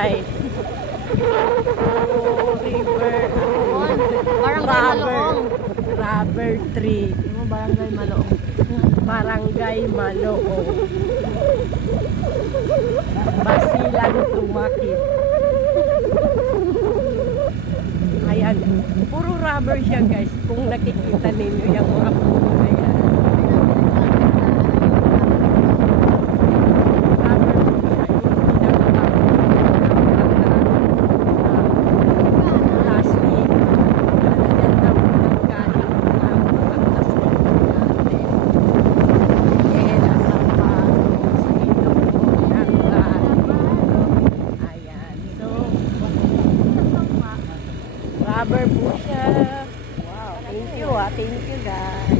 guys. Oh, river. Barangay Maloong. Rubber tree. Ano, Barangay Maloong. Barangay Maloong. Basilan Tumakit. Ayan. Puro rubber siya guys. Kung nakikita ninyo yung mga puno na yan. Rubber po siya. Wow, thank you guys.